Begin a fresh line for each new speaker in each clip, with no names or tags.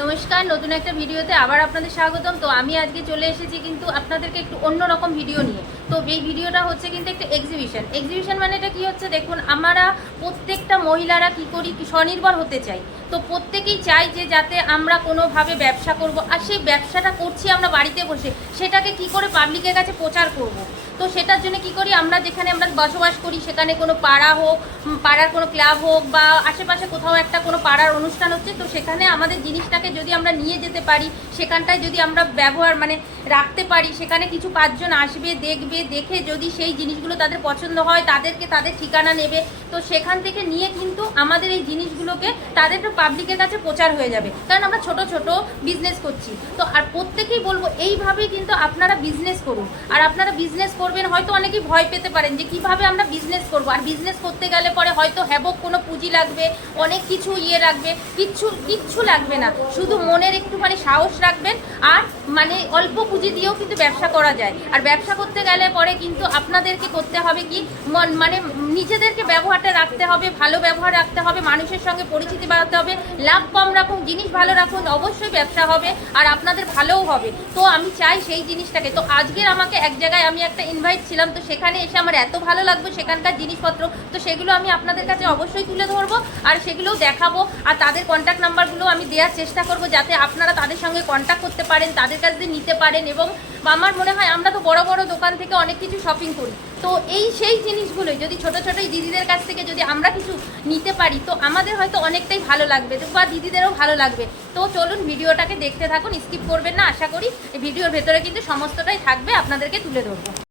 নমস্কার, নতুন একটা ভিডিওতে আবার আপনাদের স্বাগতম। তো আমি আজকে চলে এসেছি কিন্তু আপনাদেরকে একটু অন্যরকম ভিডিও নিয়ে। তো এই ভিডিওটা হচ্ছে কিন্তু একটা এক্সিবিশন এক্সিবিশন মানে এটা কি হচ্ছে? দেখুন, আমরা প্রত্যেকটা মহিলারা কি করি? স্বনির্ভর হতে চাই। তো প্রত্যেকেই চাই যে যাতে আমরা কোনোভাবে ব্যবসা করব। আর সেই ব্যবসাটা করছি আমরা বাড়িতে বসে। সেটাকে কি করে পাবলিকের কাছে প্রচার করব? তো সেটার জন্য কি করি? আমরা যেখানে আমরা বসবাস করি, সেখানে কোনো পাড়া হোক পাড়ার কোনো ক্লাব হোক বা আশেপাশে কোথাও একটা কোনো পাড়ার অনুষ্ঠান হচ্ছে, তো সেখানে আমাদের জিনিসটাকে যদি আমরা নিয়ে যেতে পারি, সেখানটায় যদি আমরা ব্যবহার মানে রাখতে পারি, সেখানে কিছু পাঁচজন আসবে, দেখবে দেখে যদি সেই জিনিসগুলো তাদের পছন্দ হয়, তাদেরকে তাদের ঠিকানা নেবে। তো সেখান থেকে নিয়ে কিন্তু আমাদের এই জিনিসগুলোকে তাদের পাবলিকের কাছে প্রচার হয়ে যাবে। কারণ আমরা ছোট ছোট বিজনেস করছি। তো আর প্রত্যেকেই বলব, এইভাবেই কিন্তু আপনারা বিজনেস করুন। আর আপনারা বিজনেস করবেন, হয়তো অনেকেই ভয় পেতে পারেন যে কীভাবে আমরা বিজনেস করব। আর বিজনেস করতে গেলে পরে হয়তো হ্যাবক কোনো পুঁজি লাগবে, অনেক কিছু ইয়ে লাগবে, কিচ্ছু কিচ্ছু লাগবে না। শুধু মনের একটুখানি সাহস রাখবেন, আর মানে অল্প পুঁজি দিয়েও কিন্তু ব্যবসা করা যায়। আর ব্যবসা করতে গেলে পরে কিন্তু আপনাদেরকে করতে হবে কি? মন মানে নিজেদেরকে ব্যবহারটা রাখতে হবে, ভালো ব্যবহার রাখতে হবে, মানুষের সঙ্গে পরিচিতি বাড়াতে হবে, লাভ কম রাখুন, জিনিস ভালো রাখুন, অবশ্যই ব্যবসা হবে আর আপনাদের ভালোও হবে। তো আমি চাই সেই জিনিসটাকে। তো আজকের আমাকে এক জায়গায় আমি একটা ইনভাইট ছিলাম, তো সেখানে এসে আমার এত ভালো লাগবে সেখানকার জিনিসপত্র। তো সেগুলো আমি আপনাদের কাছে অবশ্যই তুলে ধরবো আর সেগুলোও দেখাবো আর তাদের কন্ট্যাক্ট নাম্বারগুলো আমি দেওয়ার চেষ্টা করব যাতে আপনারা তাদের সঙ্গে কন্ট্যাক্ট করতে পারেন, তাদের কাছ দিয়ে নিতে পারেন এবং আমার মনে হয় আমরা তো বড় বড় দোকান থেকে অনেক কিছু শপিং করি। তো এই সেই জিনিসগুলোই যদি ছোট ছোট দিদিদের কাছ থেকে যদি আমরা কিছু নিতে পারি, তো আমাদের হয়তো অনেকটাই ভালো লাগবে। বা দিদিদেরও ভালো লাগবে। তো চলুন ভিডিওটাকে দেখতে থাকুন স্কিপ করবেন না। আশা করি ভিডিওর ভেতরে কিন্তু সমস্তটাই থাকবে। আপনাদেরকে তুলে ধরবো।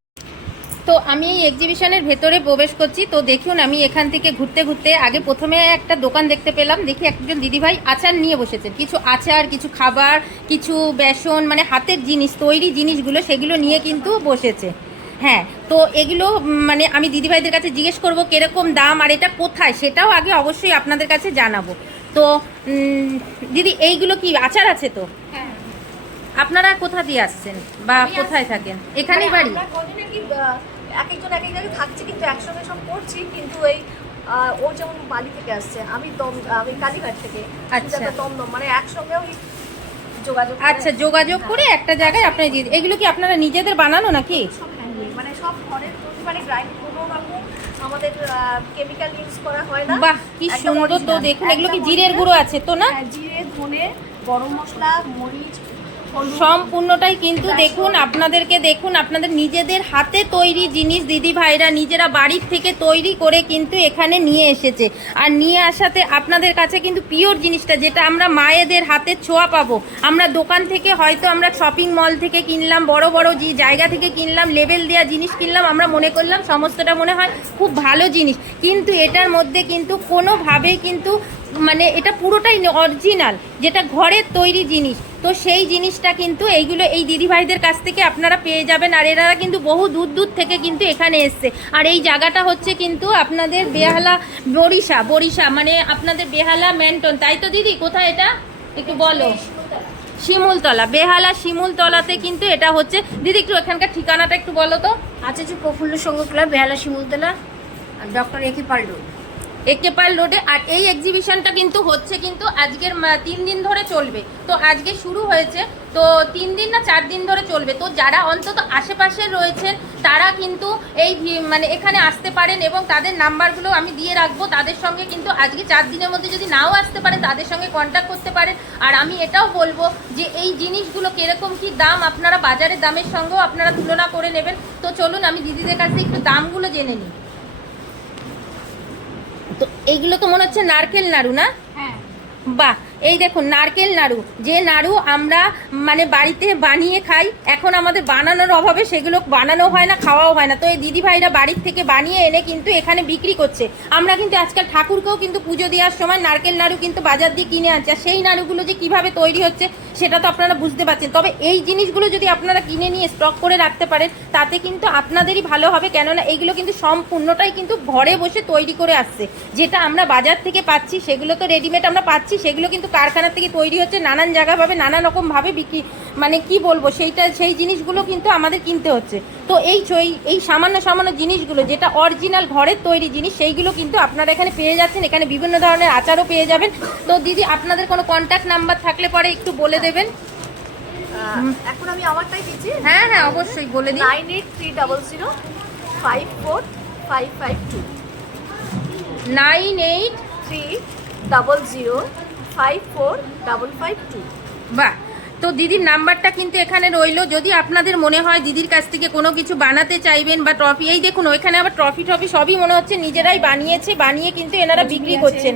তো আমি এই এক্সিবিশনের ভেতরে প্রবেশ করছি। তো দেখুন আমি এখান থেকে ঘুরতে ঘুরতে আগে প্রথমে একটা দোকান দেখতে পেলাম। দেখি একজন দিদিভাই আচার নিয়ে বসেছেন। কিছু আচার কিছু খাবার কিছু বেসন মানে হাতের জিনিস তৈরি জিনিসগুলো সেগুলো নিয়ে কিন্তু বসেছে। হ্যাঁ তো এগুলো মানে আমি দিদিভাইদের কাছে জিজ্ঞেস করব কীরকম দাম আর এটা কোথায়? সেটাও আগে অবশ্যই আপনাদের কাছে জানাব। তো দিদি এইগুলো কি আচার আছে তো?
হ্যাঁ।
আপনারা কোথা দিয়ে আসছেন বা কোথায় থাকেন? এখানেই
মানে
বাড়ি?
এক একজন এক এক জায়গায় থাকছি কিন্তু একসঙ্গে সব করছি কিন্তু এই ও যেমন বালি থেকে আসছে আমি দম আমি কালীঘাট থেকে
আচ্ছা।
দমদম মানে একসঙ্গে ওই যোগাযোগ
আচ্ছা যোগাযোগ করে একটা জায়গায় আপনার এগুলো কি আপনারা নিজেদের বানানো নাকি?
মানে সব ঘরের মানে গ্রাইন্ড কোনো রকম আমাদের কেমিক্যাল ইউজ করা হয় না।
বাহ কি সুন্দর তো দেখুন এগুলো কি জিরের গুঁড়ো আছে তো না?
হ্যাঁ, জিরে ধনে গরম মশলা মরিচ
সম্পূর্ণটাই কিন্তু দেখুন, আপনাদেরকে দেখুন, আপনাদের নিজেদের হাতে তৈরি জিনিস দিদি ভাইরা নিজেরা বাড়ির থেকে তৈরি করে কিন্তু এখানে নিয়ে এসেছে। আর নিয়ে আসাতে আপনাদের কাছে কিন্তু পিওর জিনিসটা, যেটা আমরা মায়েদের হাতে ছোঁয়া পাবো। আমরা দোকান থেকে হয়তো আমরা শপিং মল থেকে কিনলাম, বড় বড় যে জায়গা থেকে কিনলাম লেবেল দেওয়া জিনিস কিনলাম, আমরা মনে করলাম সমস্তটা মনে হয় খুব ভালো জিনিস। কিন্তু এটার মধ্যে কিন্তু কোনোভাবেই কিন্তু মানে এটা পুরোটাই অরিজিনাল যেটা ঘরের তৈরি জিনিস। তো সেই জিনিসটা কিন্তু এইগুলো এই দিদিভাইদের কাছ থেকে আপনারা পেয়ে যাবেন, আর এরা কিন্তু বহু দূর দূর থেকে কিন্তু এখানে এসছে। আর এই জায়গাটা হচ্ছে কিন্তু আপনাদের বেহালা বরিশা বরিশা মানে আপনাদের বেহালা ম্যান্টন। তাই তো দিদি, কোথায় এটা? একটু বলো। শিমুলতলা, বেহালা শিমুলতলাতে কিন্তু এটা হচ্ছে। দিদি, একটু এখানকার ঠিকানাটা একটু বলো তো।
আছে যে প্রফুল্ল সংঘ ক্লাব, বেহালা শিমুলতলা, আর ডক্টর একি পাল্ডু
একেপাল রোডে আর এই এক্সিবিশনটা কিন্তু হচ্ছে কিন্তু আজকের তিন দিন ধরে চলবে। তো আজকে শুরু হয়েছে, তো তিন দিন না চার দিন ধরে চলবে। তো যারা অন্তত আশেপাশে রয়েছেন, তারা কিন্তু এই মানে এখানে আসতে পারেন এবং তাদের নাম্বারগুলো আমি দিয়ে রাখব। তাদের সঙ্গে কিন্তু আজকে চার দিনের মধ্যে যদি নাও আসতে পারেন, তাদের সঙ্গে কন্ট্যাক্ট করতে পারেন। আর আমি এটাও বলব যে এই জিনিসগুলো কীরকম কি দাম, আপনারা বাজারের দামের সঙ্গেও আপনারা তুলনা করে নেবেন। তো চলুন, আমি দিদিদের কাছে একটু দামগুলো জেনে নিই। এইগুলো তো মনে হচ্ছে নারকেল নাড়ু না?
হ্যাঁ।
বাহ এই দেখুন, নারকেল নাড়ু। যে নাড়ু আমরা মানে বাড়িতে বানিয়ে খাই, এখন আমাদের বানানোর অভাবে সেগুলো বানানো হয় না, খাওয়াও হয় না। তো এই দিদি ভাইরা বাড়ির থেকে বানিয়ে এনে কিন্তু এখানে বিক্রি করছে। আমরা কিন্তু আজকাল ঠাকুরকেও কিন্তু পুজো দেওয়ার সময় নারকেল নাড়ু কিন্তু বাজার দিয়ে কিনে আনছি। আর সেই নাড়ুগুলো যে কীভাবে তৈরি হচ্ছে, সেটা তো আপনারা বুঝতে পারছেন। তবে এই জিনিসগুলো যদি আপনারা কিনে নিয়ে স্টক করে রাখতে পারেন, তাতে কিন্তু আপনাদেরই ভালো হবে। কেননা এইগুলো কিন্তু সম্পূর্ণটাই কিন্তু ঘরে বসে তৈরি করে আসছে। যেটা আমরা বাজার থেকে পাচ্ছি, সেগুলো তো রেডিমেড আমরা পাচ্ছি, সেগুলো কিন্তু কারখানা থেকে তৈরি হচ্ছে নানান জায়গাভাবে নানা রকমভাবে বিক্রি মানে কি বলব সেইটা সেই জিনিসগুলো কিন্তু আমাদের কিনতে হচ্ছে। তো এই ছই- এই সামান্য সামান্য জিনিসগুলো যেটা অরিজিনাল ঘরের তৈরি জিনিস সেইগুলো কিন্তু আপনারা এখানে পেয়ে যাচ্ছেন এখানে বিভিন্ন ধরনের আচারও পেয়ে যাবেন। তো দিদি আপনাদের কোনো কন্ট্যাক্ট নাম্বার থাকলে পরে একটু বলে দেবেন।
এখন আমি আমারটাই দিচ্ছি।
হ্যাঁ হ্যাঁ অবশ্যই বলে দিন।
Nine eight three double zero five four five five two.
Nine eight
three double zero five four double five two
বাহ তো দিদির নাম্বারটা কিন্তু এখানে রইল। যদি আপনাদের মনে হয় দিদির কাছ থেকে কোনো কিছু বানাতে চাইবেন বা ট্রফি এই দেখুন ওইখানে আবার ট্রফি ট্রফি সবই মনে হচ্ছে নিজেরাই বানিয়েছে বানিয়ে কিন্তু এনারা বিক্রি করছেন।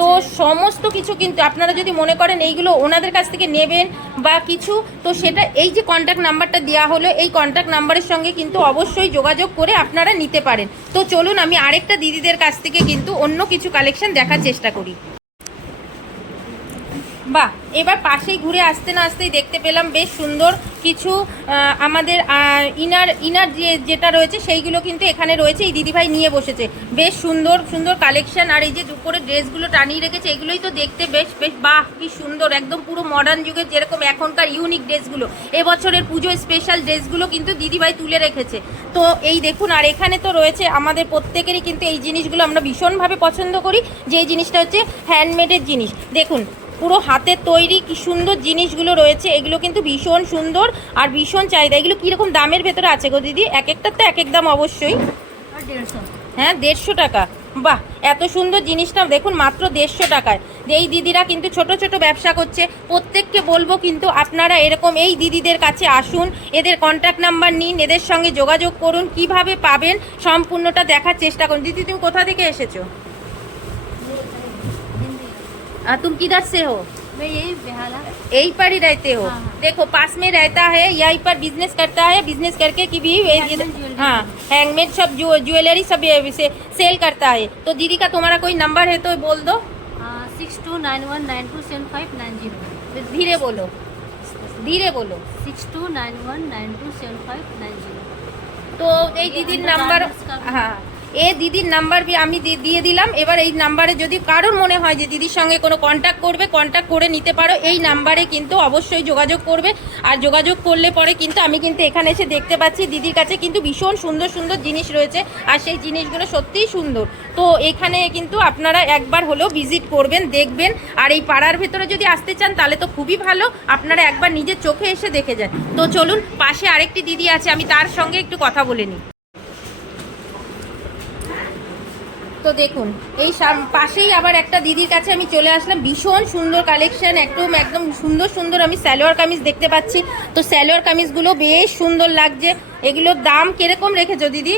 তো সমস্ত কিছু কিন্তু আপনারা যদি মনে করেন এইগুলো ওনাদের কাছ থেকে নেবেন বা কিছু তো সেটা এই যে কন্ট্যাক্ট নাম্বারটা দেওয়া হলো এই কন্ট্যাক্ট নাম্বারের সঙ্গে কিন্তু অবশ্যই যোগাযোগ করে আপনারা নিতে পারেন। তো চলুন আমি আরেকটা দিদিদের কাছ থেকে কিন্তু অন্য কিছু কালেকশন দেখার চেষ্টা করি। বাহ, এবার পাশেই ঘুরে আসতে না আসতেই দেখতে পেলাম বেশ সুন্দর কিছু আমাদের ইনার ইনার যে, যেটা রয়েছে সেইগুলো কিন্তু এখানে রয়েছে, এই দিদিভাই নিয়ে বসেছে। বেশ সুন্দর সুন্দর কালেকশন আর এই যে দুপুরে ড্রেসগুলো টানিয়ে রেখেছে, এগুলোই তো দেখতে বেশ বেশ, বাহ, কি সুন্দর, একদম পুরো মডার্ন যুগের যেরকম এখনকার ইউনিক ড্রেসগুলো। এবছরের পুজো স্পেশাল ড্রেসগুলো কিন্তু দিদিভাই তুলে রেখেছে। তো এই দেখুন, আর এখানে তো রয়েছে আমাদের প্রত্যেকেরই কিন্তু এই জিনিসগুলো আমরা ভীষণভাবে পছন্দ করি, যে জিনিসটা হচ্ছে হ্যান্ডমেডের জিনিস। দেখুন পুরো হাতের তৈরি কি সুন্দর জিনিসগুলো রয়েছে। এগুলো কিন্তু ভীষণ সুন্দর আর ভীষণ চাহিদা। এগুলো কীরকম দামের ভেতরে আছে গো দিদি? এক একটার তো এক এক দাম অবশ্যই। হ্যাঁ দেড়শো টাকা। বাহ এত সুন্দর জিনিসটা দেখুন মাত্র দেড়শো টাকায়। এই দিদিরা কিন্তু ছোট ছোট ব্যবসা করছে। প্রত্যেককে বলব কিন্তু আপনারা এরকম এই দিদিদের কাছে আসুন এদের কন্ট্যাক্ট নাম্বার নিন এদের সঙ্গে যোগাযোগ করুন কীভাবে পাবেন সম্পূর্ণটা দেখার চেষ্টা করুন। দিদি তুমি কোথা থেকে এসেছ? आ, तुम किधर से हो?
मैं यही बिहार
यही पर ही रहते हो?
हाँ, हाँ।
देखो पास में रहता है यही पर बिज़नेस करता है बिज़नेस करके की भी हाँ हैंडमेड सब ज्वेलरी सबसे, सेल करता है। तो दीदी का तुम्हारा कोई नंबर है तो बोल दो।
Six two nine one nine two seven five nine zero
धीरे बोलो। धीरे बोलो।
Six two nine one nine two seven five nine zero तो
एक
दीदी नंबर
हाँ। এই দিদির নাম্বার আমি দিয়ে দিলাম। এবার এই নাম্বারে যদি কারোর মনে হয় যে দিদির সঙ্গে কোনো কন্ট্যাক্ট করবে কন্ট্যাক্ট করে নিতে পারো। এই নাম্বারে কিন্তু অবশ্যই যোগাযোগ করবে। আর যোগাযোগ করলে পরে কিন্তু আমি কিন্তু এখানে এসে দেখতে পাচ্ছি দিদির কাছে কিন্তু ভীষণ সুন্দর সুন্দর জিনিস রয়েছে। আর সেই জিনিসগুলো সত্যিই সুন্দর। তো এখানে কিন্তু আপনারা একবার হলেও ভিজিট করবেন, দেখবেন। আর এই পাড়ার ভেতরে যদি আসতে চান, তাহলে তো খুবই ভালো। আপনারা একবার নিজের চোখে এসে দেখে যান। তো চলুন, পাশে আরেকটি দিদি আছে, আমি তার সঙ্গে একটু কথা বলে নিই। তো দেখুন এই পাশেই আবার একটা দিদির কাছে আমি চলে আসলাম। ভীষণ সুন্দর কালেকশন একদম একদম সুন্দর সুন্দর আমি স্যালোয়ার কামিজ দেখতে পাচ্ছি। তো স্যালোয়ার কামিজগুলো বেশ সুন্দর লাগছে। এগুলোর দাম কীরকম রেখেছো দিদি?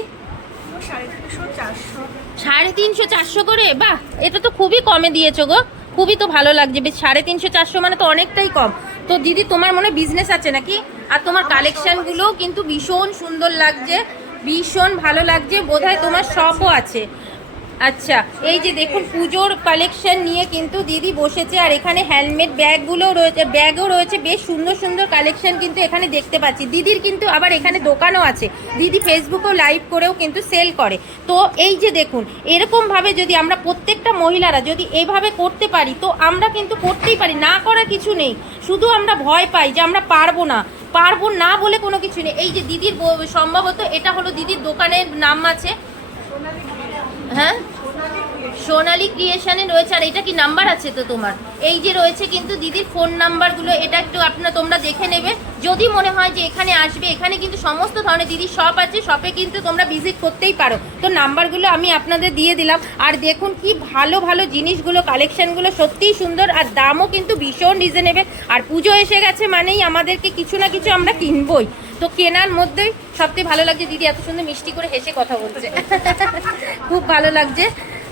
সাড়ে তিনশো চারশো
সাড়ে তিনশো চারশো করে? বাহ এটা তো খুবই কমে দিয়েছ গো। খুবই তো ভালো লাগছে। বেশ সাড়ে তিনশো চারশো মানে তো অনেকটাই কম। তো দিদি তোমার মনে বিজনেস আছে নাকি? আর তোমার কালেকশনগুলোও কিন্তু ভীষণ সুন্দর লাগছে। ভীষণ ভালো লাগছে। বোধহয় তোমার শপও আছে। আচ্ছা এই যে দেখুন, পুজোর কালেকশন নিয়ে কিন্তু দিদি বসেছে, আর এখানে হ্যান্ডমেড ব্যাগগুলোও রয়েছে, ব্যাগও রয়েছে, বেশ সুন্দর সুন্দর কালেকশন কিন্তু এখানে দেখতে পাচ্ছি। দিদির কিন্তু আবার এখানে দোকানও আছে, দিদি ফেসবুকেও লাইভ করেও কিন্তু সেল করে। তো এই যে দেখুন, এরকমভাবে যদি আমরা প্রত্যেকটা মহিলারা যদি এভাবে করতে পারি, তো আমরা কিন্তু করতেই পারি, না করা কিছু নেই। শুধু আমরা ভয় পাই যে আমরা পারব না পারব না বলে কোনো কিছু নেই। এই যে দিদির সম্ভবত এটা হলো দিদির দোকানের নাম আছে। হ্যাঁ সোনালি ক্রিয়েশনে রয়েছে, আর এটা কি নাম্বার আছে তো তোমার? এই যে রয়েছে কিন্তু দিদির ফোন নাম্বারগুলো এটা একটু আপনার, তোমরা দেখে নেবে। যদি মনে হয় যে এখানে আসবে, এখানে কিন্তু সমস্ত ধরনের দিদির শপ আছে শপে কিন্তু তোমরা ভিজিট করতেই পারো। তো নাম্বারগুলো আমি আপনাদের দিয়ে দিলাম। আর দেখুন কি ভালো ভালো জিনিসগুলো কালেকশনগুলো সত্যিই সুন্দর, আর দামও কিন্তু ভীষণ রিজনেবল আর পুজো এসে গেছে মানেই আমাদেরকে কিছু না কিছু আমরা কিনবই। তো কেনার মধ্যেই সবথেকে ভালো লাগছে, দিদি এত সুন্দর মিষ্টি করে হেসে কথা বলছে। খুব ভালো লাগছে।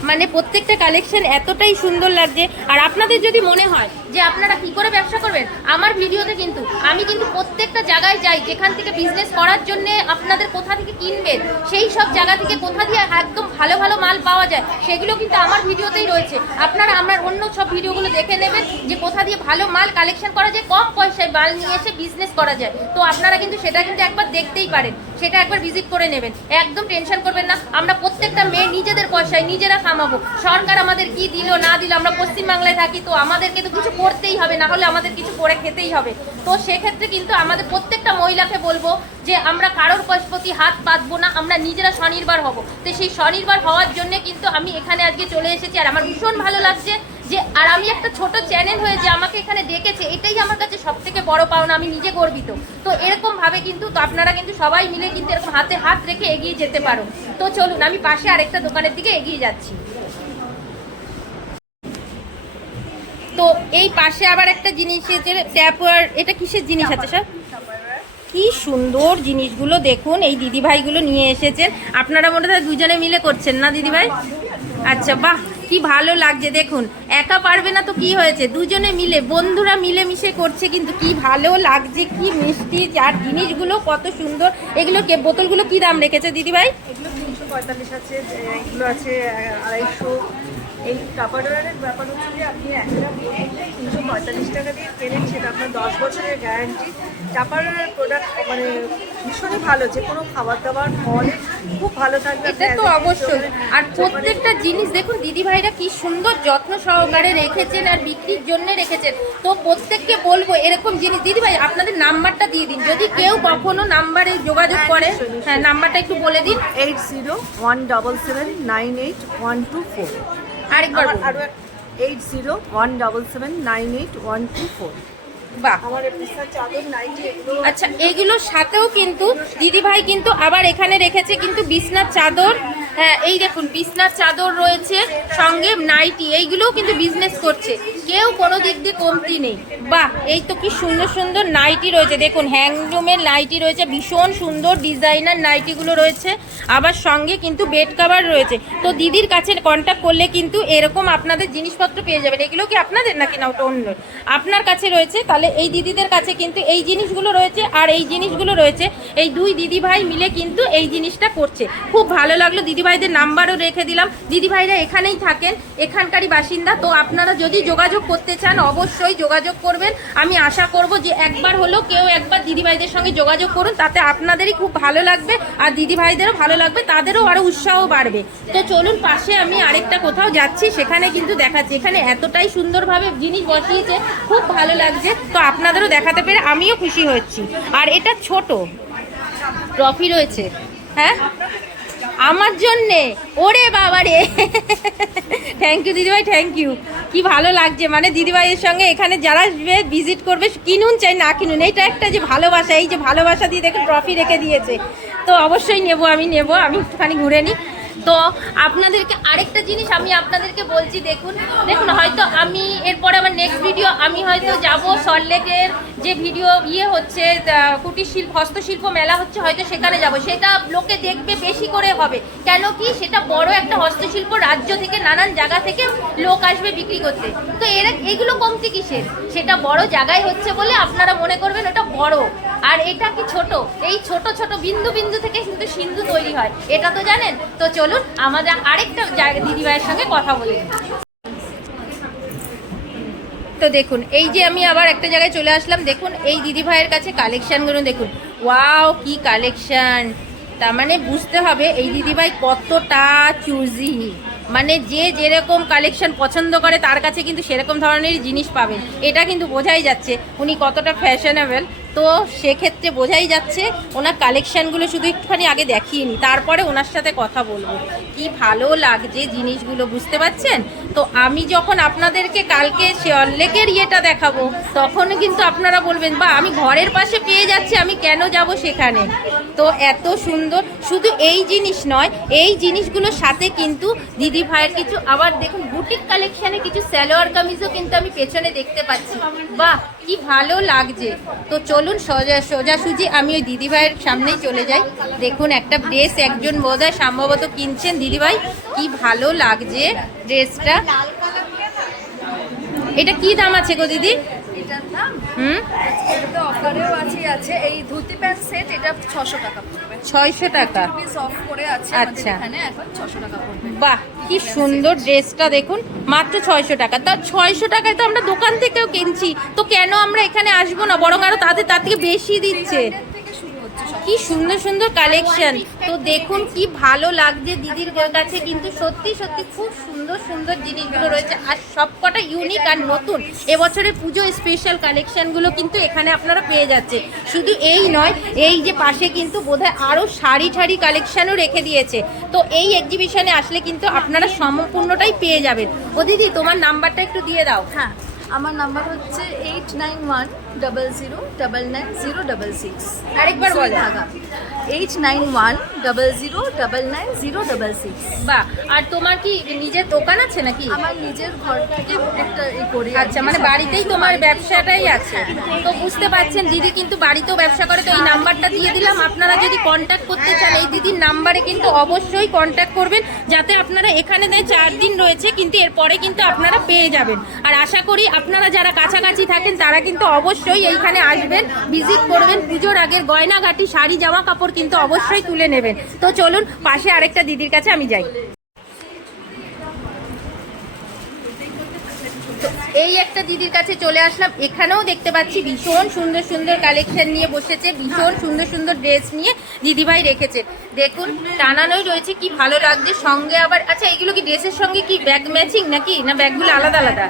মানে প্রত্যেকটা কালেকশন এতটাই সুন্দর লাগছে। আর আপনাদের যদি মনে হয় যে আপনারা কি করে ব্যবসা করবেন? আমার ভিডিওতে কিন্তু, আমি কিন্তু প্রত্যেকটা জায়গায় যাই, যেখান থেকে বিজনেস করার জন্য আপনাদের কোথা থেকে কিনবেন, সেই সব জায়গা থেকে কোথা দিয়ে একদম ভালো ভালো মাল পাওয়া যায়, সেগুলো কিন্তু আমার ভিডিওতেই রয়েছে। আপনারা আমার অন্য সব ভিডিওগুলো দেখে নেবেন যে কোথা দিয়ে ভালো মাল কালেকশন করা যায়, কম পয়সায় মাল নিয়ে এসে বিজনেস করা যায়। তো আপনারা কিন্তু সেটা কিন্তু একবার দেখতেই পারেন, সেটা একবার ভিজিট করে নেবেন। একদম টেনশন করবেন না, আমরা প্রত্যেকটা মেয়ে নিজেদের পয়সায় নিজেরা কামাবো। সরকার আমাদের কি দিল না দিল, আমরা পশ্চিমবাংলায় থাকি, তো আমাদেরকে তো কিছু করতেই হবে, না হলে আমাদের কিছু করে খেতেই হবে। তো সেক্ষেত্রে কিন্তু আমাদের প্রত্যেকটা মহিলাকে বলব যে, আমরা কারোর প্রতি হাত পাতবো না, আমরা নিজেরা স্বনির্ভর হব। তো সেই স্বনির্ভর হওয়ার জন্য কিন্তু আমি এখানে আজকে চলে এসেছি, আর আমার ভীষণ ভালো লাগছে যে, আর আমি একটা ছোট চ্যানেল হয়ে যে আমাকে এখানে ডেকেছে এটাই আমার কাছে সব থেকে বড় পাওনা, আমি নিজে গর্বিত। তো এরকম ভাবে কিন্তু তো আপনারা কিন্তু সবাই মিলে কিন্তু এরকম হাতে হাত রেখে এগিয়ে যেতে পারো। তো চলুন, আমি পাশে আরেকটা দোকানের দিকে এগিয়ে যাচ্ছি। তো এই পাশে আবার একটা জিনিস ট্যাপওয়ার এটা কিসের জিনিস আছে স্যার? কি সুন্দর জিনিসগুলো দেখুন, এই দিদিভাইগুলো নিয়ে এসেছেন। আপনারা মনে হয় দুজনে মিলে করছেন না, দিদিভাই? আচ্ছা বাহ, কি ভালো লাগছে, দেখুন। একা পারবে না তো কি হয়েছে? দুজনে মিলে, বন্ধুরা মিলে মিশে করছে, কিন্তু কি ভালো লাগছে, কি মিষ্টি আর জিনিসগুলো কত সুন্দর। এগুলো কে, বোতলগুলো কি দাম রেখেছে, দিদিভাই?
এগুলো তিনশো পঁয়তাল্লিশ আছে এগুলো আছে আড়াইশো। এই ব্যাপার হচ্ছে যে আপনি একটা তিনশো পঁয়তাল্লিশ টাকা দিয়ে কেনেন সেটা আপনার দশ বছরের গ্যারান্টি টাপারের প্রোডাক্ট মানে ভীষণই ভালো যে কোনো খাবার দাবার ফলে খুব ভালো থাকবে।
এটা তো অবশ্যই। আর প্রত্যেকটা জিনিস দেখুন কি সুন্দর যত্ন সহকারে রেখেছেন আর বিক্রির জন্য রেখেছেন। তো প্রত্যেককে বলব এরকম জিনিস দিদিভাই আপনাদের নাম্বারটা দিয়ে দিন। যদি কেউ কখনো নাম্বারে যোগাযোগ করে হ্যাঁ নাম্বারটা একটু বলে দিন।
Eight zero one double seven nine eight one two four.
আরেকবার।
আরও eight zero one double seven nine eight one two four
আচ্ছা এগুলোর সাথেও কিন্তু দিদিভাই কিন্তু আবার এখানে রেখেছে কিন্তু বিছনার চাদর হ্যাঁ এই দেখুন, বিছনার চাদর রয়েছে, সঙ্গে নাইটি, এইগুলোও কিন্তু বিজনেস করছে। কেউ কোনো দিক দিয়ে কমতি নেই। বাহ, এই তো কি সুন্দর সুন্দর নাইটি রয়েছে। দেখুন হ্যান্ডলুমের নাইটি রয়েছে, ভীষণ সুন্দর ডিজাইনার নাইটিগুলো রয়েছে। আবার সঙ্গে কিন্তু বেড কাভার রয়েছে। তো দিদির কাছে কন্ট্যাক্ট করলে কিন্তু এরকম আপনাদের জিনিসপত্র পেয়ে যাবেন। এগুলো কি আপনাদের নাকি না ওটা অন্য আপনার কাছে রয়েছে, তাহলে এই দিদিদের কাছে কিন্তু এই জিনিসগুলো রয়েছে আর এই জিনিসগুলো রয়েছে। এই দুই দিদি ভাই মিলে কিন্তু এই জিনিসটা করছে। খুব ভালো লাগল দিদিভাইদের নাম্বারও রেখে দিলাম। দিদিভাইরা এখানেই থাকেন, এখানকারই বাসিন্দা। তো আপনারা যদি যোগাযোগ করতে চান, অবশ্যই যোগাযোগ করবেন। আমি আশা করব যে একবার হলেও কেউ একবার দিদিভাইদের সঙ্গে যোগাযোগ করুন, তাতে আপনাদেরই খুব ভালো লাগবে আর দিদিভাইদেরও ভালো লাগবে, তাদেরও আরও উৎসাহ বাড়বে। তো চলুন, পাশে আমি আরেকটা কোথাও যাচ্ছি, সেখানে কিন্তু দেখাচ্ছি। এখানে এতটাই সুন্দরভাবে জিনিস বসিয়েছে, খুব ভালো লাগছে। তো আপনাদেরও দেখাতে পেরে আমিও খুশি হচ্ছি। আর এটা ছোট। ট্রফি রয়েছে। হ্যাঁ? আমার জন্যে। ওরে বাবা রে থ্যাংক ইউ দিদিভাই থ্যাংক ইউ কি ভালো লাগছে। মানে দিদিভাইয়ের সঙ্গে এখানে যারা ভিজিট করবে, কিনুন চাই, না কিনুন, এইটা একটা যে ভালোবাসা, এই যে ভালোবাসা দিয়ে দেখে ট্রফি রেখে দিয়েছে। তো অবশ্যই নেব, আমি নেব, আমি একটুখানি ঘুরে নিই। তো আপনাদেরকে আরেকটা জিনিস আমি আপনাদেরকে বলছি, দেখুন দেখুন, হয়তো আমি এরপরে আমার নেক্সট ভিডিও আমি হয়তো যাব সল্টলেকের যে ভিডিও ইয়ে হচ্ছে কুটির শিল্প, হস্তশিল্প মেলা হচ্ছে, হয়তো সেখানে যাব। সেটা লোকে দেখবে, বেশি করে হবে। কেন কি? সেটা বড় একটা হস্তশিল্প রাজ্য থেকে, নানান জায়গা থেকে লোক আসবে বিক্রি করতে। তো এরা, এগুলো কমতি কিসের? সেটা বড় জায়গায় হচ্ছে বলে আপনারা মনে করবেন, ওটা বড়। আর এটা কি ছোট? এই ছোট ছোট বিন্দু বিন্দু থেকে কিন্তু সিন্ধু তৈরি হয়। এটা তো জানেন? তো চলুন, আমাদের আরেকটা জায়গা দিদিভাইয়ের সঙ্গে কথা বলি। তো দেখুন, এই যে আমি আবার একটা জায়গায় চলে আসলাম, দেখুন, এই দিদিভাইয়ের কাছে কালেকশানগুলো দেখুন। ওয়াও, কি কালেকশান! তার মানে বুঝতে হবে, এই দিদিভাই কতটা চুজি। মানে যে যেরকম কালেকশন পছন্দ করে, তার কাছে কিন্তু সেরকম ধরনেরই জিনিস পাবেন। এটা কিন্তু বোঝাই যাচ্ছে, উনি কতটা ফ্যাশনেবল তো সেক্ষেত্রে বোঝাই যাচ্ছে ওনার কালেকশানগুলো শুধু একটুখানি আগে দেখিয়ে নিই তারপরে ওনার সাথে কথা বলব। কি ভালো লাগছে জিনিসগুলো, বুঝতে পারছেন? তো আমি যখন আপনাদেরকে কালকে লেকের ইয়েটা দেখাবো, তখন কিন্তু আপনারা বলবেন, বা, আমি ঘরের পাশে পেয়ে যাচ্ছি, আমি কেন যাব সেখানে? তো এত সুন্দর, শুধু এই জিনিস নয়, এই জিনিসগুলোর সাথে কিন্তু দিদি ভাইয়ের কিছু, আবার দেখুন বুটিক কালেকশানে কিছু স্যালোয়ার কামিজও কিন্তু আমি পেছনে দেখতে পাচ্ছি। বাহ! কি ভালো লাগছে? তো চলুন সোজা সোজাসুজি আমি ওই দিদিভাইয়ের সামনেই চলে যাই। দেখুন, একটা ড্রেস একজন বোধহয় সম্ভবত কিনছেন। দিদিভাই, কি ভালো লাগছে ড্রেসটা এটা কি দাম আছে গো দিদি?
এটার দাম
হুম?
অফারেও আছে আছে এই ধুতি প্যান্ট সেট এটা টাকা পড়বে।
টাকা?
পিস অফ করে আছে
আচ্ছা।
এখানে এখন ছশো টাকা পড়বে।
বাহ কি সুন্দর ড্রেসটা দেখুন মাত্র ছয়শো টাকা। তা ছয়শো টাকায় তো আমরা দোকান থেকেও কিনছি তো কেন আমরা এখানে আসব না? বরং আরও তাদের তার থেকে বেশি দিচ্ছে
থেকে শুরু হচ্ছে সব
কি সুন্দর সুন্দর কালেকশন তো দেখুন কি ভালো লাগছে দিদির কাছে, কিন্তু সত্যি সত্যি খুব সুন্দর সুন্দর জিনিসগুলো রয়েছে। আর সবকটা ইউনিক আর নতুন। এবছরে পুজো স্পেশাল কালেকশনগুলো কিন্তু এখানে আপনারা পেয়ে যাচ্ছে শুধু এই নয়, এই যে পাশে কিন্তু বোধহয় আরও শাড়ি ঠাড়ি কালেকশনও রেখে দিয়েছে। তো এই এক্সিবিশনে আসলে কিন্তু আপনারা সম্পূর্ণটাই পেয়ে যাবেন। ও দিদি, তোমার নাম্বারটা একটু দিয়ে দাও।
হ্যাঁ আমার নাম্বার হচ্ছে eight nine one double zero double nine zero double six
আরেকবার বলো।
Eight nine one double zero double nine zero double six
বাহ আর তোমার কি নিজের দোকান আছে নাকি?
আমার নিজের ঘর থেকে একটা করি
আচ্ছা মানে বাড়িতেই তোমার ব্যবসাটাই আছে। তো বুঝতে পারছেন দিদি কিন্তু বাড়িতেও ব্যবসা করে তো এই নাম্বারটা দিয়ে দিলাম। আপনারা যদি কন্ট্যাক্ট করতে চান এই দিদির নাম্বারে কিন্তু অবশ্যই কন্ট্যাক্ট করবেন যাতে আপনারা এখানে দেয় চার দিন রয়েছে কিন্তু এরপরে কিন্তু আপনারা পেয়ে যাবেন। আর আশা করি আপনারা যারা কাছাকাছি থাকেন তারা কিন্তু অবশ্যই এইখানে আসবেন ভিজিট করবেন, পুজোর আগের গয়নাঘাটি শাড়ি, জামা কাপড় কিন্তু অবশ্যই তুলে নেবেন। তো চলুন, পাশে আরেকটা দিদির কাছে আমি যাই। এই একটা দিদির কাছে চলে আসলাম। এখানেও দেখতে পাচ্ছি ভীষণ সুন্দর সুন্দর কালেকশন নিয়ে বসেছে, ভীষণ সুন্দর সুন্দর ড্রেস নিয়ে দিদিভাই রেখেছে। দেখুন, টানানোই রয়েছে, কি ভালো লাগছে। সঙ্গে আবার আচ্ছা এগুলো কি ড্রেসের সঙ্গে কি ব্যাগ ম্যাচিং নাকি? না ব্যাগগুলো আলাদা আলাদা?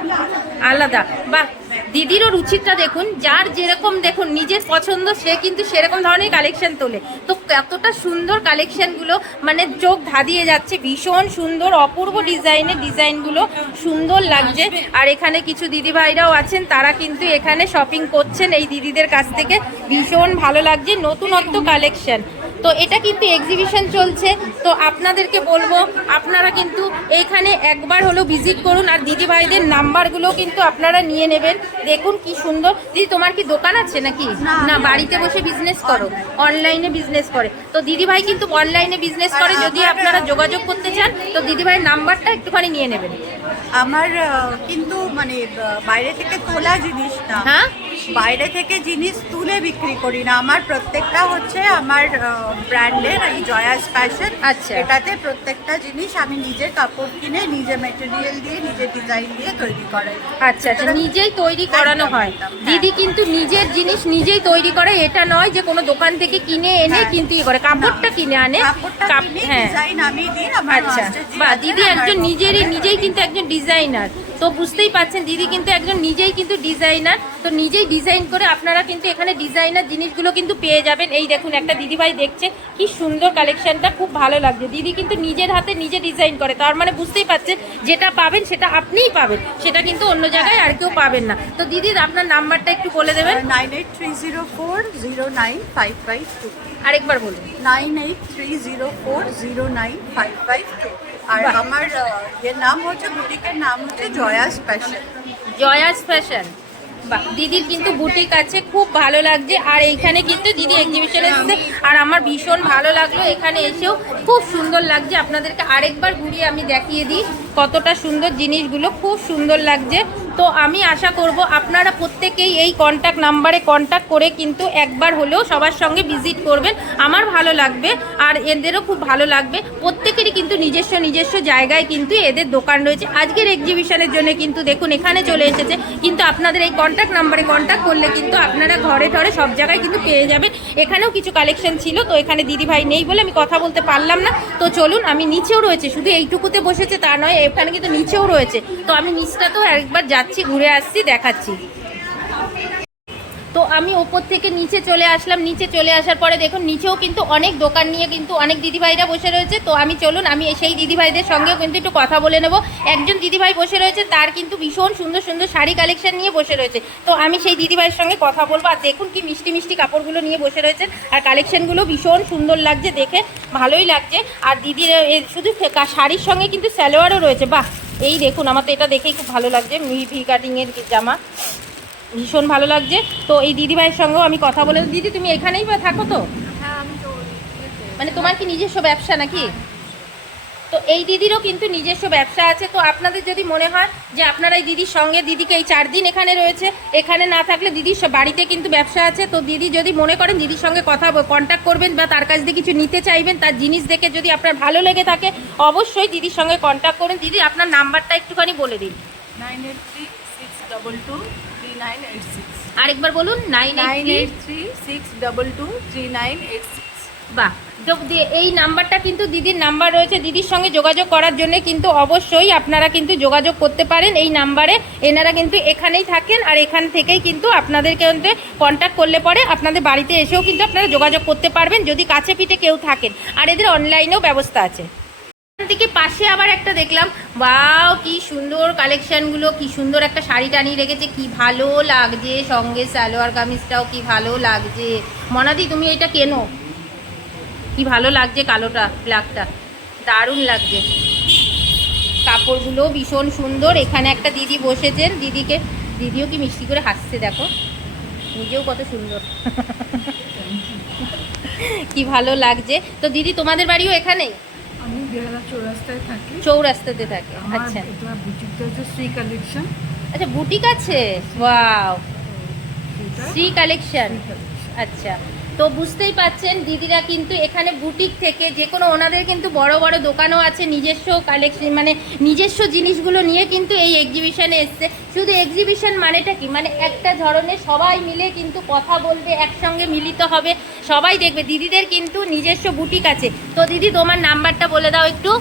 আলাদা। বাহ দিদিরও রুচিটা দেখুন, যার যেরকম দেখুন, নিজের পছন্দ, সে কিন্তু সেরকম ধরনের কালেকশন তোলে। তো এতটা সুন্দর কালেকশনগুলো মানে চোখ ধাঁধিয়ে যাচ্ছে, ভীষণ সুন্দর, অপূর্ব ডিজাইনের ডিজাইনগুলো সুন্দর লাগছে। আর এখানে কিছু দিদিভাইরাও আছেন, তারা কিন্তু এখানে শপিং করছেন এই দিদিদের কাছ থেকে। ভীষণ ভালো লাগছে, নতুনত্ব কালেকশন তো এটা কিন্তু এক্সিবিশন চলছে। তো আপনাদেরকে বলব আপনারা কিন্তু এইখানে একবার হলো ভিজিট করুন আর দিদিভাইদের নাম্বারগুলো কিন্তু আপনারা নিয়ে নেবেন। দেখুন কি সুন্দর। দিদি তোমার কি দোকান আছে নাকি? না বাড়িতে বসে বিজনেস করো। অনলাইনে বিজনেস করে। তো দিদিভাই কিন্তু অনলাইনে বিজনেস করে। যদি আপনারা যোগাযোগ করতে চান তো দিদিভাইয়ের নাম্বারটা একটুখানি নিয়ে নেবেন।
আমার কিন্তু মানে বাইরে থেকে তোলা জিনিস না
হ্যাঁ?
বাইরে থেকে জিনিস তুলে বিক্রি করি না। আমার প্রত্যেকটা হচ্ছে আমার ব্র্যান্ডের এই জয়াস ফ্যাশন।
আচ্ছা।
এটাতে প্রত্যেকটা জিনিস আমি নিজে কাপড় কিনে নিজে মেটেরিয়াল দিয়ে নিজে ডিজাইন দিয়ে তৈরি করাই।
আচ্ছা আচ্ছা নিজেই তৈরি করানো হয়। দিদি কিন্তু নিজের জিনিস নিজেই তৈরি করে। এটা নয় যে কোনো দোকান থেকে কিনে এনে
হ্যাঁ।
কিন্তু ইয়ে করে। কাপড়টা কিনে আনে।
কাপড়টা কিনে
হ্যাঁ।
ডিজাইন আমি দিই।
আচ্ছা। বা দিদি একজন নিজেরই নিজেই কিন্তু একজন ডিজাইনার। তো বুঝতেই পাচ্ছেন দিদি কিন্তু একজন নিজেই কিন্তু ডিজাইনার। তো নিজেই ডিজাইন করে আপনারা কিন্তু এখানে ডিজাইনার জিনিসগুলো কিন্তু পেয়ে যাবেন। এই দেখুন একটা দিদিভাই দেখছে কি সুন্দর কালেকশনটা খুব ভালো লাগছে। দিদি কিন্তু নিজের হাতে নিজে ডিজাইন করে তার মানে বুঝতেই পাচ্ছেন যেটা পাবেন সেটা আপনিই পাবেন। সেটা কিন্তু অন্য জায়গায় আর কেউ পাবেন না। তো দিদি আপনার নাম্বারটা একটু বলে দেবেন।
Nine eight three zero four zero nine five five two.
আরেকবার বলুন।
Nine eight three zero four zero nine five five two. আর আমার নাম হচ্ছে, বুটিকের নাম হচ্ছে ফ্যাশন
জয়াস ফ্যাশন বাহ, দিদির কিন্তু বুটিক আছে, খুব ভালো লাগছে। আর এইখানে কিন্তু দিদি এক্সিবিশনে এসেছে। আর আমার ভীষণ ভালো লাগল এখানে এসেও। খুব সুন্দর লাগছে। আপনাদেরকে আরেকবার ঘুরিয়ে আমি দেখিয়ে দিই কতটা সুন্দর জিনিসগুলো। খুব সুন্দর লাগছে। তো আমি আশা করব আপনারা প্রত্যেকেই এই কন্ট্যাক্ট নাম্বারে কন্ট্যাক্ট করে কিন্তু একবার হলেও সবার সঙ্গে ভিজিট করবেন। আমার ভালো লাগবে আর এদেরও খুব ভালো লাগবে। প্রত্যেকেরই কিন্তু নিজস্ব নিজস্ব জায়গায় কিন্তু এদের দোকান রয়েছে। আজকের এক্সিবিশনের জন্য কিন্তু দেখুন, এখানে চলে এসেছে। কিন্তু আপনাদের এই কন্ট্যাক্ট নাম্বারে কন্ট্যাক্ট করলে কিন্তু আপনারা ঘরে ঘরে সব জায়গায় কিন্তু পেয়ে যাবেন। এখানেও কিছু কালেকশন ছিল, তো এখানে দিদিভাই নেই বলে আমি কথা বলতে পারলাম না। তো চলুন, আমি নিচেও রয়েছে। শুধু এইটুকুতে বসেছে তা নয়, এখানে কিন্তু নিচেও রয়েছে। তো আমি নিচটা তো একবার যাচ্ছি। ঘুরে আসছি দেখাচ্ছি। তো আমি ওপর থেকে নিচে চলে আসলাম। নিচে চলে আসার পরে দেখুন, নিচেও কিন্তু অনেক দোকান নিয়ে কিন্তু অনেক দিদিভাইরা বসে রয়েছে। তো আমি চলুন, আমি সেই দিদিভাইদের সঙ্গেও কিন্তু একটু কথা বলে নেব। একজন দিদিভাই বসে রয়েছে, তার কিন্তু ভীষণ সুন্দর সুন্দর শাড়ি কালেকশন নিয়ে বসে রয়েছে। তো আমি সেই দিদিভাইয়ের সঙ্গে কথা বলব, আর দেখুন কি মিষ্টি মিষ্টি কাপড়গুলো নিয়ে বসে রয়েছেন আর কালেকশনগুলো ভীষণ সুন্দর লাগছে দেখে, ভালোই লাগছে। আর দিদির শুধু শাড়ির সঙ্গে কিন্তু স্যালোয়ারও রয়েছে। বাহ! এই দেখুন, আমার তো এটা দেখেই খুব ভালো লাগছে। ভি ভি কাটিংয়ের জামা। ভীষণ ভালো লাগছে। তো এই দিদিভাইয়ের সঙ্গেও আমি কথা বলে দিদি তুমি এখানেই বা থাকো তো? মানে তোমার কি নিজস্ব ব্যবসা নাকি? তো এই দিদিরও কিন্তু নিজস্ব ব্যবসা আছে। তো আপনাদের যদি মনে হয় যে আপনারা এই দিদির সঙ্গে দিদিকে এই চার দিন এখানে রয়েছে এখানে না থাকলে দিদির বাড়িতে কিন্তু ব্যবসা আছে। তো দিদি যদি মনে করেন দিদির সঙ্গে কথা কন্ট্যাক্ট করবেন বা তার কাছ দিয়ে কিছু নিতে চাইবেন তার জিনিস দেখে যদি আপনার ভালো লেগে থাকে অবশ্যই দিদির সঙ্গে কন্ট্যাক্ট করুন। দিদি আপনার নাম্বারটা একটুখানি বলে দিন।
Nine eight three six double two
আরেকবার বলুন nine
eight three six double two three nine eight six.
বাহ। এই নাম্বারটা কিন্তু দিদির নাম্বার রয়েছে। দিদির সঙ্গে যোগাযোগ করার জন্য কিন্তু অবশ্যই আপনারা কিন্তু যোগাযোগ করতে পারেন এই নাম্বারে। এনারা কিন্তু এখানেই থাকেন আর এখান থেকেই কিন্তু আপনাদেরকে কন্ট্যাক্ট করলে পরে আপনাদের বাড়িতে এসেও কিন্তু আপনারা যোগাযোগ করতে পারবেন যদি কাছে পিঠে কেউ থাকেন। আর এদের অনলাইনেও ব্যবস্থা আছে। থেকে পাশে আবার একটা দেখলাম। বাও কি সুন্দর কালেকশনগুলো, কি সুন্দর একটা শাড়ি টানিয়ে রেখেছে, কি ভালো লাগছে সঙ্গে সালোয়ার কামিজটাও, কি ভালো লাগছে। মনাদি, তুমি এটা কেনো? কি ভালো লাগছে কালোটা, ব্ল্যাকটা? দারুণ লাগছে। কাপড়গুলো ভীষণ সুন্দর। এখানে একটা দিদি বসেছেন, দিদিকে, দিদিও কি মিষ্টি করে হাসছে, দেখো। নিজেও কত সুন্দর। কি ভালো লাগছে। তো দিদি, তোমাদের বাড়িও এখানেই?
আমি বেহালা চৌরাস্তায় থাকি।
চৌরাস্তাতে থাকে আচ্ছা।
এটা বুটিকটা হচ্ছে শ্রী কালেকশন।
আচ্ছা বুটিক আছে? ওয়াও। শ্রী কালেকশন। আচ্ছা। তো বুঝতেই পাচ্ছেন, দিদিরা কিন্তু এখানে বুটিক থেকে যে কোনো ওনাদের কিন্তু বড় বড় দোকানও আছে, নিজস্ব কালেকশন মানে নিজস্ব জিনিসগুলো নিয়ে কিন্তু এই এক্সিবিশনে এসছে। শুধু এক্সিবিশন মানেটা কি? মানে একটা ধরনের সবাই মিলে কিন্তু কথা বলবে, একসঙ্গে মিলিত হবে। সবাই দেখবে, দিদিদের কিন্তু নিজস্ব বুটিক আছে। তো দিদি, তোমার নাম্বারটা বলে দাও একটু।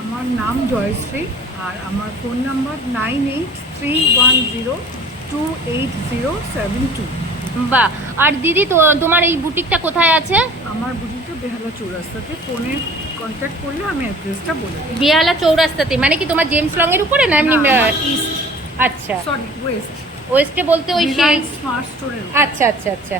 আমার নাম জয়শ্রী, আর আমার phone number nine eight three one zero two eight zero seven two.
বাহ আর দিদি তো তোমার এই বুটিকটা কোথায় আছে?
আমার বুটিকটা বেহালা চৌরাস্তাতে। ফোনে কন্ট্যাক্ট করলে আমি অ্যাড্রেসটা বলে দিই।
বিয়ালা চৌরাস্তাতে মানে কি তোমার জেমস লং এর উপরে না এমনি
ইস্ট
আচ্ছা।
সরি ওয়েস্ট
ওয়েস্টে বলতে ওই
স্মার্ট
আচ্ছা আচ্ছা আচ্ছা।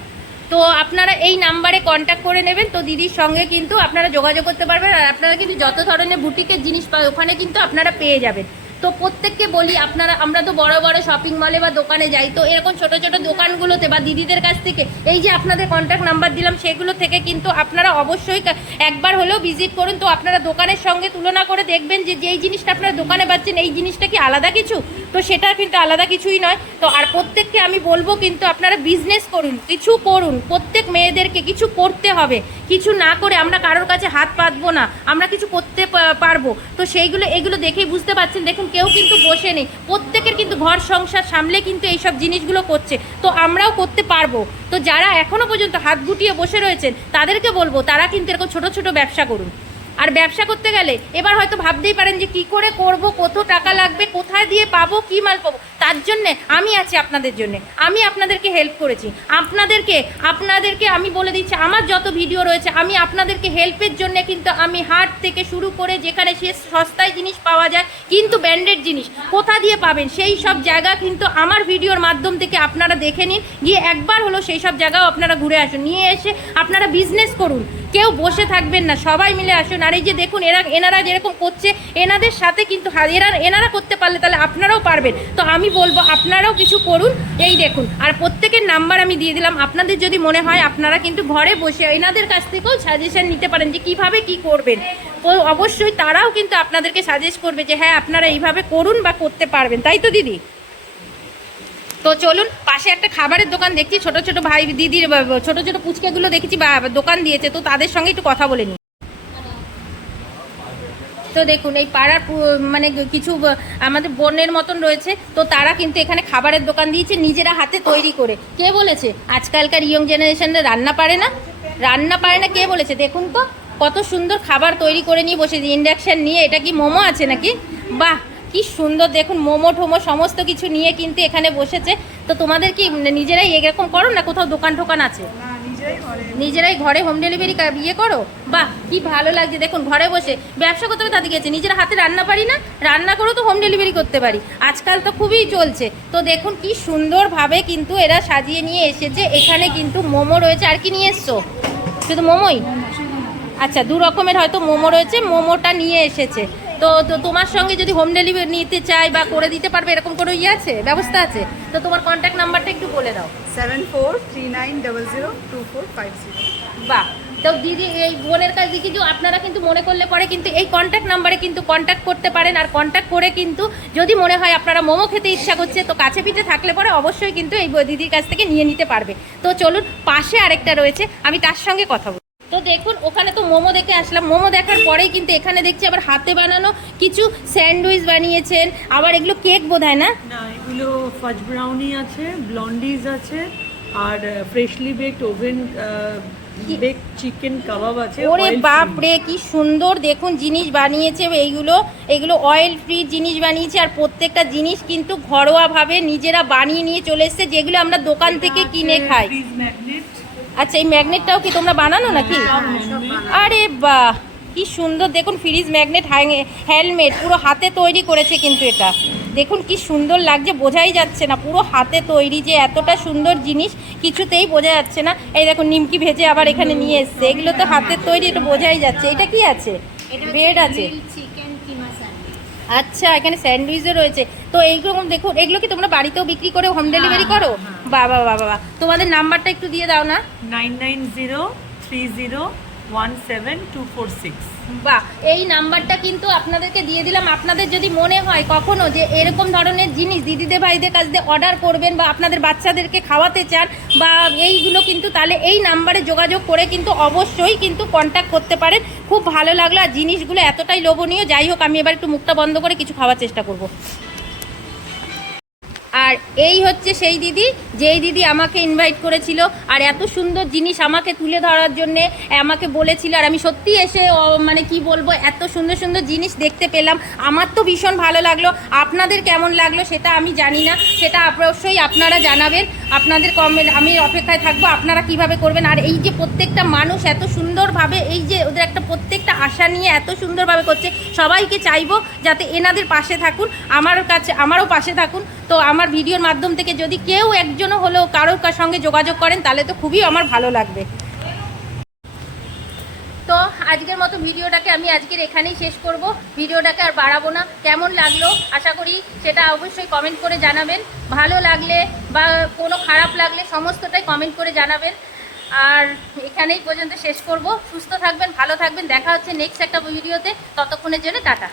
তো আপনারা এই নাম্বারে কন্ট্যাক্ট করে নেবেন। তো দিদির সঙ্গে কিন্তু আপনারা যোগাযোগ করতে পারবেন। আর আপনারা কিন্তু যত ধরনের বুটিকের জিনিস পায় ওখানে কিন্তু আপনারা পেয়ে যাবেন। তো প্রত্যেককে বলি, আপনারা, আমরা তো বড় বড় শপিং মলে বা দোকানে যাই, তো এরকম ছোট ছোট দোকানগুলোতে বা দিদিদের কাছ থেকে, এই যে আপনাদের কন্ট্যাক্ট নাম্বার দিলাম, সেগুলো থেকে কিন্তু আপনারা অবশ্যই একবার হলেও ভিজিট করুন। তো আপনারা দোকানের সঙ্গে তুলনা করে দেখবেন যে যেই জিনিসটা আপনারা দোকানে পাচ্ছেন, এই জিনিসটা কি আলাদা কিছু? তো সেটা কিন্তু আলাদা কিছুই নয়। তো আর প্রত্যেককে আমি বলব কিন্তু আপনারা বিজনেস করুন, কিছু করুন। প্রত্যেক মেয়েদেরকে কিছু করতে হবে। কিছু না করে আমরা কারোর কাছে হাত পাতবো না। আমরা কিছু করতে পারব। তো সেইগুলো, এগুলো দেখেই বুঝতে পারছেন। দেখুন, কেউ কিন্তু বসে নেই। প্রত্যেকের কিন্তু ঘর সংসার সামলে কিন্তু এইসব জিনিসগুলো করছে। তো আমরাও করতে পারব। তো যারা এখনও পর্যন্ত হাত গুটিয়ে বসে রয়েছেন, তাদেরকে বলব, তারা কিন্তু এরকম ছোট ছোট ব্যবসা করুন। আর ব্যবসা করতে গেলে এবার হয়তো ভাবতেই পারেন যে কি করে করব, কত টাকা লাগবে, কোথায় দিয়ে পাবো, কি মাল পাবো। তার জন্যে আমি আছি আপনাদের জন্য। আমি আপনাদেরকে হেল্প করেছি। আপনাদেরকে আপনাদেরকে আমি বলে দিচ্ছি, আমার যত ভিডিও রয়েছে, আমি আপনাদেরকে হেল্পের জন্য কিন্তু আমি হাট থেকে শুরু করে যেখানে সে সস্তায় জিনিস পাওয়া যায় কিন্তু ব্র্যান্ডেড জিনিস। কোথা দিয়ে পাবেন? সেই সব জায়গা কিন্তু আমার ভিডিওর মাধ্যম থেকে আপনারা দেখে নিন। গিয়ে একবার হলো সেই সব জায়গাও আপনারা ঘুরে আসুন। নিয়ে এসে আপনারা বিজনেস করুন। কেউ বসে থাকবেন না। সবাই মিলে আসুন। আর এই যে দেখুন, এরা, এনারা যেরকম করছে, এনাদের সাথে কিন্তু এরা, এনারা করতে পারলে তাহলে আপনারাও পারবেন। তো আমি বলব, আপনারাও কিছু করুন। এই দেখুন, আর প্রত্যেকের নাম্বার আমি দিয়ে দিলাম। আপনাদের যদি মনে হয়, আপনারা কিন্তু ঘরে বসে এনাদের কাছ থেকেও সাজেশন নিতে পারেন যে কীভাবে কি করবেন। অবশ্যই তারাও কিন্তু আপনাদেরকে সাজেস্ট করবে যে হ্যাঁ আপনারা এইভাবে করুন বা করতে পারবেন, তাই তো দিদি? তো চলুন, পাশে একটা খাবারের দোকান দেখছি, ছোট ছোট ভাই দিদির, ছোট ছোট পুচকেগুলো দেখেছি, বা দোকান দিয়েছে, তো তাদের সঙ্গে একটু কথা বলে নিই। তো দেখুন, এই পাড়ার মানে কিছু, আমাদের বোনের মতন রয়েছে, তো তারা কিন্তু এখানে খাবারের দোকান দিয়েছে, নিজেরা হাতে তৈরি করে। কে বলেছে? আজকালকার ইয়ং জেনারেশনরা রান্না পারে না? রান্না পারে না, কে বলেছে? দেখুন তো, কত সুন্দর খাবার তৈরি করে নিয়ে বসেছে, ইন্ডাকশান নিয়ে, এটা কি মোমো আছে নাকি? বাহ কি সুন্দর দেখুন মোমো ঠোমো সমস্ত কিছু নিয়ে কিন্তু এখানে বসেছে। তো তোমাদের কি নিজেরাই এরকম করো না কোথাও দোকান টোকান আছে? নিজেরাই ঘরে। হোম ডেলিভারি ইয়ে করো? বাহ কি ভালো লাগছে দেখুন ঘরে বসে। ব্যবসা করতে হবে তাদের গেছে নিজের হাতে রান্না পারি না? রান্না করেও তো হোম ডেলিভারি করতে পারি। আজকাল তো খুবই চলছে। তো দেখুন কি সুন্দরভাবে কিন্তু এরা সাজিয়ে নিয়ে এসেছে। এখানে কিন্তু মোমো রয়েছে। আর কি নিয়ে এসছো? শুধু মোমোই? আচ্ছা দু রকমের হয়তো মোমো রয়েছে মোমোটা নিয়ে এসেছে। তো তো তোমার সঙ্গে যদি হোম ডেলিভারি নিতে চাই বা করে দিতে পারবে এরকম কোনো ইয়ে আছে? ব্যবস্থা আছে? তো তোমার কন্ট্যাক্ট নাম্বারটা একটু বলে দাও।
Seven four three nine double zero two four five zero.
বাহ। তো দিদি এই বোনের কাছে কিন্তু আপনারা কিন্তু মনে করলে পরে কিন্তু এই কন্ট্যাক্ট নাম্বারে কিন্তু কন্ট্যাক্ট করতে পারেন। আর কন্ট্যাক্ট করে কিন্তু যদি মনে হয় আপনারা মোমো খেতে ইচ্ছা করছে তো কাছে পিঠে থাকলে পরে অবশ্যই কিন্তু এই দিদির কাছ থেকে নিয়ে নিতে পারবে। তো চলুন পাশে আরেকটা রয়েছে আমি তার সঙ্গে কথা বলি তো দেখুন ওখানে তো মোমো দেখে আসলাম। মোমো দেখার পরেই কিন্তু এখানে দেখছি আবার হাতে বানানো কিছু স্যান্ডউইচ বানিয়েছেন। আবার এগুলো কেক বোধহয় না?
না এগুলো ফাজ ব্রাউনি আছে ব্লন্ডিজ আছে আর freshly baked oven bake chicken কাবাব আছে
ওরে বাপ রে কি সুন্দর দেখুন জিনিস বানিয়েছে এইগুলো। এগুলো অয়েল ফ্রি জিনিস বানিয়েছে আর প্রত্যেকটা জিনিস কিন্তু ঘরোয়াভাবে নিজেরা বানিয়ে নিয়ে চলে এসছে যেগুলো আমরা দোকান থেকে কিনে খাই।
ম্যাগনেট
আচ্ছা এই ম্যাগনেটটাও কি তোমরা বানানো নাকি? আরে বাহ কি সুন্দর। দেখুন ফ্রিজ ম্যাগনেট হেলমেট পুরো হাতে তৈরি করেছে কিন্তু এটা। দেখুন কি সুন্দর লাগছে বোঝাই যাচ্ছে না। পুরো হাতে তৈরি যে এতটা সুন্দর জিনিস কিছুতেই বোঝা যাচ্ছে না। এই দেখুন নিমকি ভেজে আবার এখানে নিয়ে এসছে। এগুলো তো হাতের তৈরি এটা বোঝাই যাচ্ছে। এটা কি আছে? ব্রেড আছে। আচ্ছা এখানে স্যান্ডউইচও রয়েছে। তো এইরকম দেখো এগুলো কি তোমরা বাড়িতেও বিক্রি করে? হোম ডেলিভারি করো বাবা বাবা বাবা তোমাদের নাম্বারটা একটু দিয়ে দাও না।
Nine nine zero three zero
বাহ, এই নাম্বারটা কিন্তু আপনাদেরকে দিয়ে দিলাম। আপনাদের যদি মনে হয় কখনো যে এরকম ধরনের জিনিস দিদিদের, ভাইদের কাছ দিয়ে অর্ডার করবেন বা আপনাদের বাচ্চাদেরকে খাওয়াতে চান বা এইগুলো কিন্তু তাহলে এই নাম্বারে যোগাযোগ করে কিন্তু অবশ্যই কিন্তু কন্ট্যাক্ট করতে পারেন। খুব ভালো লাগল, আর জিনিসগুলো এতটাই লোভনীয়। যাই হোক, আমি এবার একটু মুখটা বন্ধ করে কিছু খাওয়ার চেষ্টা করব। আর এই হচ্ছে সেই দিদি, যেই দিদি আমাকে ইনভাইট করেছিল। আর এত সুন্দর জিনিস আমাকে তুলে ধরার জন্যে আমাকে বলেছিল, আর আমি সত্যি এসে মানে কি বলব, এত সুন্দর সুন্দর জিনিস দেখতে পেলাম। আমার তো ভীষণ ভালো লাগল। আপনাদের কেমন লাগল সেটা আমি জানি না। সেটা অবশ্যই আপনারা জানাবেন। আপনাদের কমেন্ট আমি অপেক্ষায় থাকব আপনারা কীভাবে করবেন। আর এই যে প্রত্যেকটা মানুষ এত সুন্দরভাবে, এই যে ওদের একটা প্রত্যেকটা আশা নিয়ে এত সুন্দরভাবে করছে, সবাইকে চাইব যাতে এনাদের পাশে থাকুন, আমার কাছে, আমারও পাশে থাকুন। তো আমার ভিডিওর মাধ্যম থেকে যদি কেউ একজনও হলেও কারোর কার সঙ্গে যোগাযোগ করেন, তাহলে তো খুবই আমার ভালো লাগবে। তো আজকের মতো ভিডিওটাকে আমি আজকের এখানেই শেষ করব। ভিডিওটাকে আর বাড়াবো না। কেমন লাগল? আশা করি সেটা অবশ্যই কমেন্ট করে জানাবেন। ভালো লাগলে বা কোনো খারাপ লাগলে সমস্তটাই কমেন্ট করে জানাবেন। আর এখানেই পর্যন্ত শেষ করব। সুস্থ থাকবেন, ভালো থাকবেন। দেখা হচ্ছে নেক্সট একটা ভিডিওতে। ততক্ষণের জন্য টাটা।